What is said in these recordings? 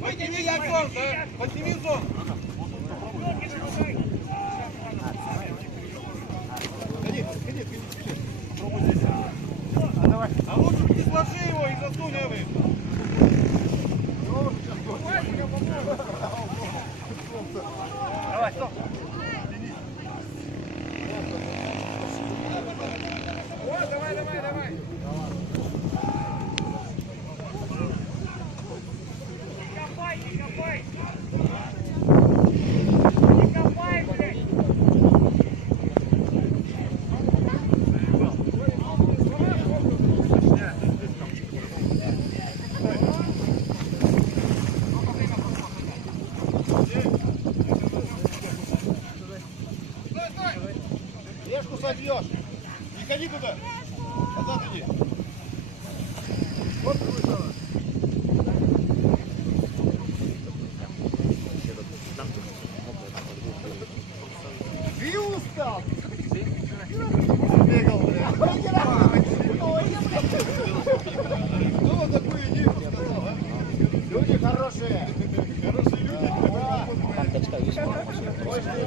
Подними я зон, подними зон. Ходи. Пробуй здесь. А лучше не сложи его и засунь его. Давай, стоп. Давай. Не копай, блядь. Решку собьешь. Не ходи туда. Назад иди. Вот другой стороны. Ты устал? Бегал, блядь. Кто вот такую идею сказал, а? Люди хорошие. Хорошие люди. Больше не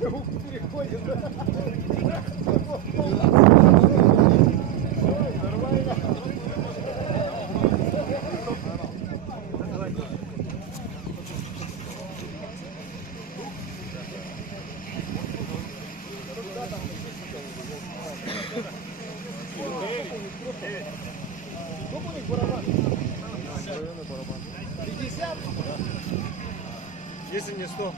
Переходит. Если не 100.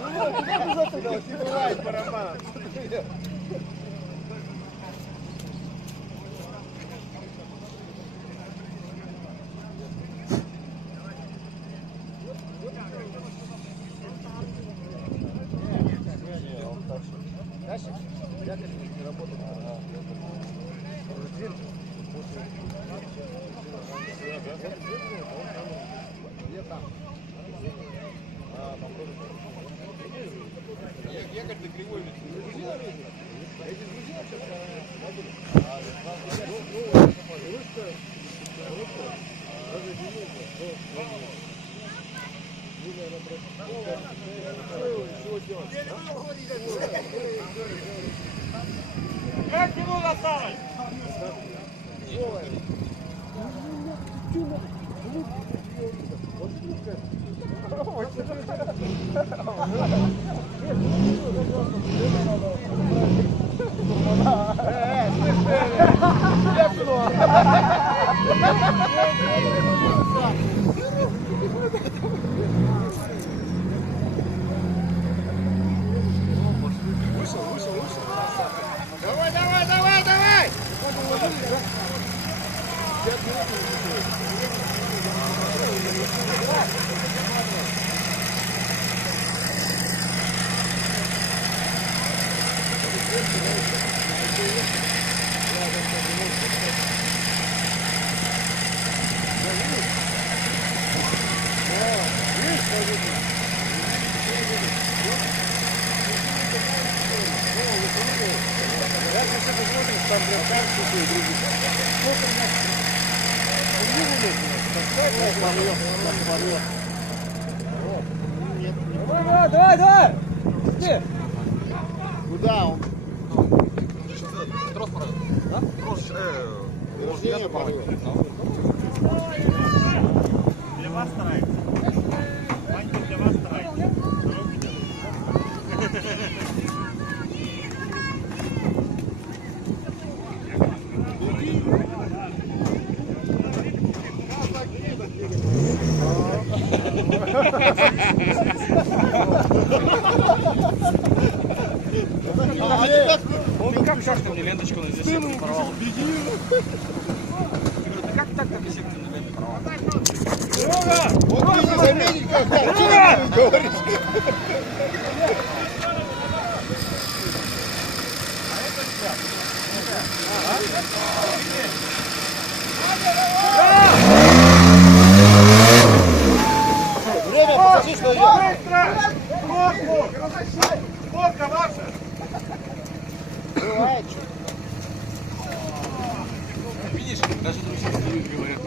Не бывает барабана. Дальше? Я как не работаю. Я там. Я как-то кривой ведь. Эти друзья как минут осталось? Вышел. Давай! Давай! Где? Куда он? Трос порвал. Да? Трос, рождение порвал. Для вас старается. Ванька для вас старается. Он как ты мне ленточку на десятку порвал? Ты как так на десятку на ленту порвал? Вот ты не заметишь, как я говоришь. Время, покажи, что я. Фотка ваша. Бывает что. Видишь, даже друзья говорят.